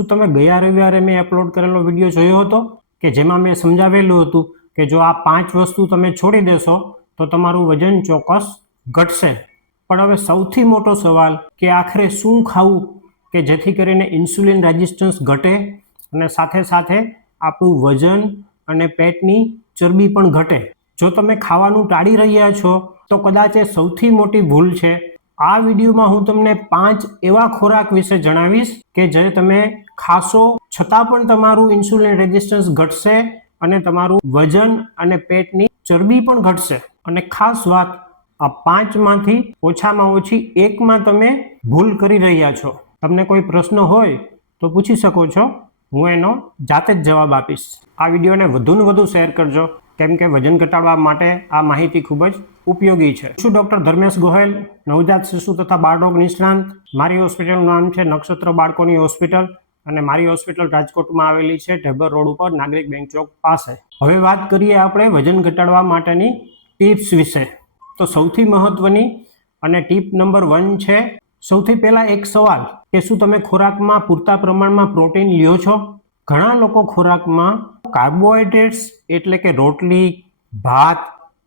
શું તમે ગયા રવિવારે મેં અપલોડ કરેલો વિડીયો જોયો હતો કે જેમાં મેં સમજાવેલું હતું કે જો આ 5 વસ્તુ તમે છોડી દેશો તો તમારું વજન ચોક્કસ ઘટશે? પણ હવે સૌથી મોટો સવાલ કે આખરે શું ખાવું કે જેથી કરીને ઇન્સ્યુલિન રેઝિસ્ટન્સ ઘટે અને સાથે સાથે આપણું વજન અને પેટની ચરબી પણ ઘટે. જો તમે ખાવાનું ટાળી રહ્યા છો તો કદાચ એ સૌથી મોટી ભૂલ છે. આ વિડીયોમાં હું તમને 5 એવા ખોરાક વિશે જણાવીશ કે જે તમે ખાશો છતાં પણ તમારું ઇન્સ્યુલિન રેઝિસ્ટન્સ ઘટશે અને તમારું વજન અને પેટની ચરબી પણ ઘટશે. અને ખાસ વાત, આ 5 માંથી ઓછામાં ઓછી એકમાં તમે ભૂલ કરી રહ્યા છો. તમને કોઈ પ્રશ્ન હોય તો પૂછી શકો છો, હું એનો જાતે જ જવાબ આપીશ. આ વિડીયોને વધુને વધુ શેર કરજો કેમ કે વજન ઘટાડવા માટે આ માહિતી ખૂબ જ ઉપયોગી છે. હું ડૉક્ટર ધર્મેશ ગોહેલ, નવજાત શિશુ તથા બાળરોગ નિષ્ણાંત. મારી હોસ્પિટલનું નામ છે નક્ષત્ર બાળકોની હોસ્પિટલ અને મારી હોસ્પિટલ રાજકોટમાં આવેલી છે, ઢેબર રોડ ઉપર, નાગરિક બેંક ચોક પાસે. હવે વાત કરીએ આપણે વજન ઘટાડવા માટેની ટિપ્સ વિશે. તો સૌથી મહત્વની અને ટીપ નંબર 1 છે, સૌથી પહેલા એક સવાલ કે શું તમે ખોરાકમાં પૂરતા પ્રમાણમાં પ્રોટીન લ્યો છો? ઘણા લોકો ખોરાકમાં કાર્બોહાઈડ્રેટ્સ એટલે કે રોટલી, ભાત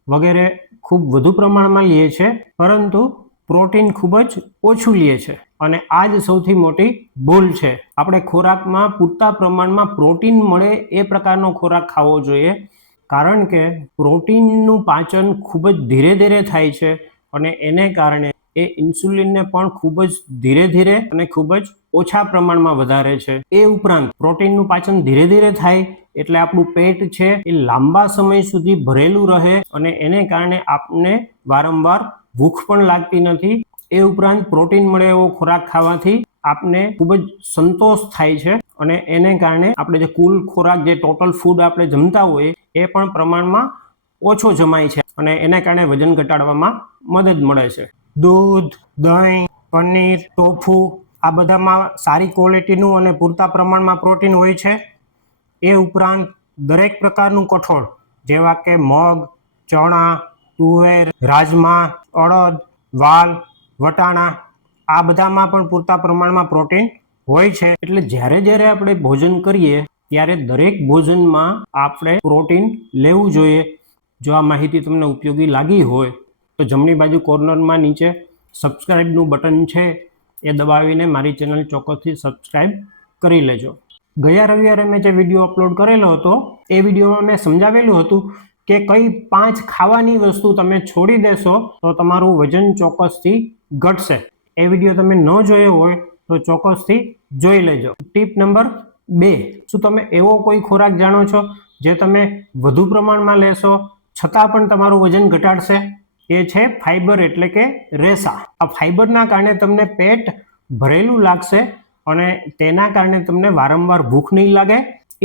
વગેરે ખૂબ વધુ પ્રમાણમાં લે છે, પરંતુ પ્રોટીન ખૂબ જ ઓછું લે છે અને આ જ સૌથી મોટી ભૂલ છે. આપણે ખોરાકમાં પૂરતા પ્રમાણમાં પ્રોટીન મળે એ પ્રકારનો ખોરાક ખાવો જોઈએ, કારણ કે પ્રોટીનનું પાચન ખૂબ જ ધીરે ધીરે થાય છે અને એને કારણે એ ઇન્સ્યુલિનને પણ ખૂબ જ ધીરે ધીરે અને ખૂબ જ ઓછા પ્રમાણમાં વધારે છે. એ ઉપરાંત પ્રોટીનનું પાચન ધીરે ધીરે થાય એટલે આપણું પેટ છે એ લાંબા સમય સુધી ભરેલું રહે અને એને કારણે આપણને વારંવાર ભૂખ પણ લાગતી નથી. એ ઉપરાંત પ્રોટીન મળે એવો ખોરાક ખાવાથી આપને ખૂબ જ સંતોષ થાય છે અને એને કારણે આપણે જે કુલ ખોરાક, જે ટોટલ ફૂડ આપણે જમતા હોય એ પણ પ્રમાણમાં ઓછો જમાય છે અને એને કારણે વજન ઘટાડવામાં મદદ મળે છે. દૂધ, દહીં, પનીર, ટોફુ આ બધામાં સારી ક્વોલિટીનું અને પૂરતા પ્રમાણમાં પ્રોટીન હોય છે. એ ઉપરાંત દરેક પ્રકારનું કઠોળ જેવા કે મગ, ચણા, તુવેર, રાજમા, અડદ, વાલ, વટાણા આ બધામાં પણ પૂરતા પ્રમાણમાં પ્રોટીન હોય છે. એટલે જ્યારે જ્યારે આપણે ભોજન કરીએ ત્યારે દરેક ભોજનમાં આપણે પ્રોટીન લેવું જોઈએ. જો આ માહિતી તમને ઉપયોગી લાગી હોય તો જમણી બાજુ કોર્નરમાં નીચે સબસ્ક્રાઇબનું બટન છે એ દબાવીને મારી ચેનલ ચોક્કસથી સબસ્ક્રાઇબ કરી લેજો. ગયા રવિવારે મેં જે વિડીયો અપલોડ કરેલો હતો એ વિડીયોમાં મેં સમજાવેલું હતું કે કઈ 5 ખાવાની વસ્તુ તમે છોડી દેશો તો તમારું વજન ચોક્કસથી ઘટશે. એ વિડીયો તમે ન જોયો હોય તો ચોક્કસથી જોઈ લેજો. ટીપ નંબર 2, શું તમે એવો કોઈ ખોરાક જાણો છો જે તમે વધુ પ્રમાણમાં લેશો છતાં પણ તમારું વજન ઘટાડશે? એ છે ફાઈબર એટલે કે રેસા. આ ફાઈબરના કારણે તમને પેટ ભરેલું લાગશે અને તેના કારણે તમને વારંવાર ભૂખ નહીં લાગે.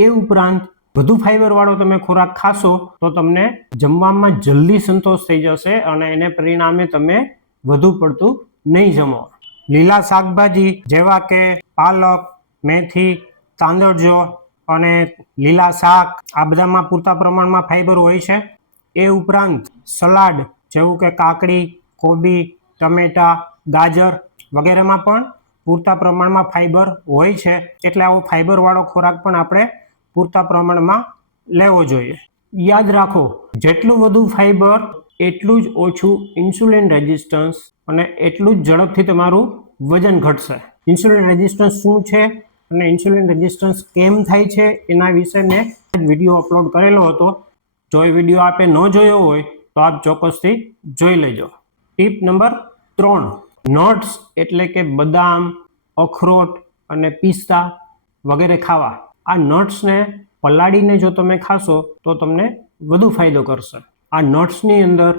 એ ઉપરાંત વધુ ફાઈબર વાળો તમે ખોરાક ખાશો તો તમને જમવામાં જલ્દી સંતોષ થઈ જશે અને એને પરિણામે તમે વધુ પડતું નહીં જમો. લીલા શાકભાજી જેવા કે પાલક, મેથી, તાંદળજો અને લીલા શાક આ બધામાં પૂરતા પ્રમાણમાં ફાઈબર હોય છે. એ ઉપરાંત સલાડ જેવું કે કાકડી, કોબી, ટમેટા, ગાજર વગેરેમાં પણ પૂરતા પ્રમાણમાં ફાઈબર હોય છે. એટલે આવો ફાઈબરવાળો ખોરાક પણ આપણે પૂરતા પ્રમાણમાં લેવો જોઈએ. યાદ રાખો, જેટલું વધુ ફાઈબર એટલું જ ઓછું ઇન્સ્યુલિન રેઝિસ્ટન્સ અને એટલું જ ઝડપથી તમારું વજન ઘટશે. ઇન્સ્યુલિન રેઝિસ્ટન્સ શું છે અને ઇન્સ્યુલિન રેઝિસ્ટન્સ કેમ થાય છે એના વિશે મેં વિડીયો અપલોડ કરેલો હતો. જો એ વિડીયો આપે ન જોયો હોય તો આપ ચોક્કસથી જોઈ લેજો. ટીપ નંબર 3, નટ્સ એટલે કે બદામ, અખરોટ અને પિસ્તા વગેરે ખાવા. આ નટ્સને પલાળીને જો તમે ખાશો તો તમને વધુ ફાયદો કરશે. આ નટ્સની અંદર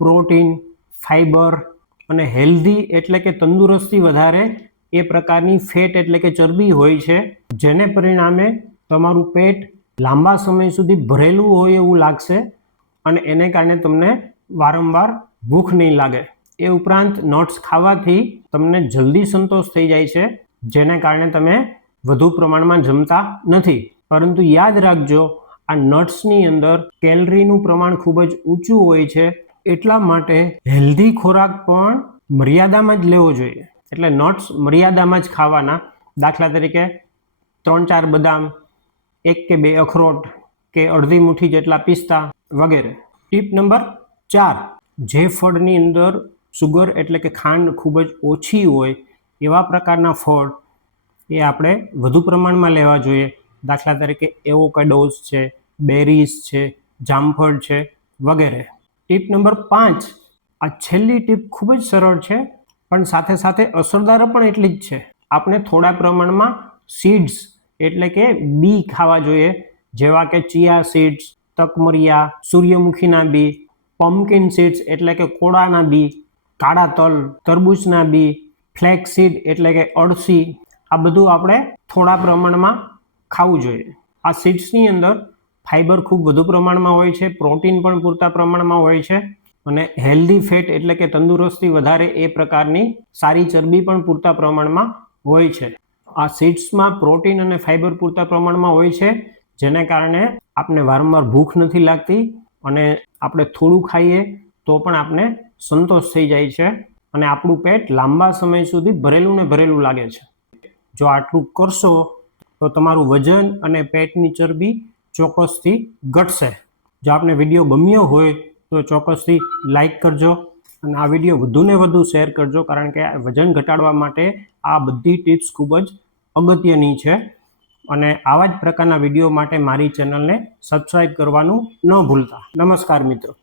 પ્રોટીન, ફાઈબર અને હેલ્ધી એટલે કે તંદુરસ્તી વધારે એ પ્રકારની ફેટ એટલે કે ચરબી હોય છે, જેને પરિણામે તમારું પેટ લાંબા સમય સુધી ભરેલું હોય એવું લાગશે અને એને કારણે તમને વારંવાર ભૂખ નહીં લાગે. એ ઉપરાંત નટ્સ ખાવાથી તમને જલ્દી સંતોષ થઈ જાય છે, જેને કારણે તમે વધુ પ્રમાણમાં જમતા નથી. પરંતુ યાદ રાખજો, આ નટ્સની અંદર કેલરીનું પ્રમાણ ખૂબ જ ઊંચું હોય છે, એટલા માટે હેલ્ધી ખોરાક પણ મર્યાદામાં જ લેવો જોઈએ. એટલે નટ્સ મર્યાદામાં જ ખાવાના. દાખલા તરીકે 3-4 બદામ, 1 કે 2 અખરોટ કે અડધી મુઠ્ઠી જેટલા પિસ્તા વગેરે. ટીપ નંબર 4, જે ફળની અંદર સુગર એટલે કે ખાંડ ખૂબ જ ઓછી હોય એવા પ્રકારના ફળ એ આપણે વધુ પ્રમાણમાં લેવા જોઈએ. દાખલા તરીકે એવોકાડોસ છે, બેરીઝ છે, જામફળ છે વગેરે. ટીપ નંબર 5, આ છેલ્લી ટીપ ખૂબ જ સરળ છે પણ સાથે સાથે અસરદાર પણ એટલી જ છે. આપણે થોડા પ્રમાણમાં સીડ્સ એટલે કે બી ખાવા જોઈએ, જેવા કે ચિયા સીડ્સ, તકમરિયા, સૂર્યમુખીના બી, પમ્પકિન સીડ્સ એટલે કે કોળાના બી, કાળા તલ, તરબૂચના બી, ફ્લેક્સ સીડ એટલે કે અળસી, આ બધું આપણે થોડા પ્રમાણમાં ખાવું જોઈએ. આ સીડ્સની અંદર ફાઈબર ખૂબ વધુ પ્રમાણમાં હોય છે, પ્રોટીન પણ પૂરતા પ્રમાણમાં હોય છે અને હેલ્ધી ફેટ એટલે કે તંદુરસ્તી વધારે એ પ્રકારની સારી ચરબી પણ પૂરતા પ્રમાણમાં હોય છે. આ સીડ્સમાં પ્રોટીન અને ફાઈબર પૂરતા પ્રમાણમાં હોય છે, જેને કારણે આપણે વારંવાર ભૂખ નથી લાગતી અને આપણે થોડું ખાઈએ તો પણ આપણે સંતોષ થઈ જાય છે અને આપણું પેટ લાંબા સમય સુધી ભરેલું ને ભરેલું લાગે છે. જો આટલું કરશો તો તમારું વજન અને પેટની ચરબી ચોક્કસથી ઘટશે. જો આપને વિડીયો ગમ્યો હોય તો ચોક્કસથી લાઈક કરજો અને આ વિડીયો વધુને વધુ શેર કરજો, કારણ કે વજન ઘટાડવા માટે આ બધી ટિપ્સ ખૂબ જ અગત્યની છે. અને આવા જ પ્રકારના વિડીયો માટે મારી ચેનલને સબસ્ક્રાઈબ કરવાનું ન ભૂલતા. નમસ્કાર મિત્રો.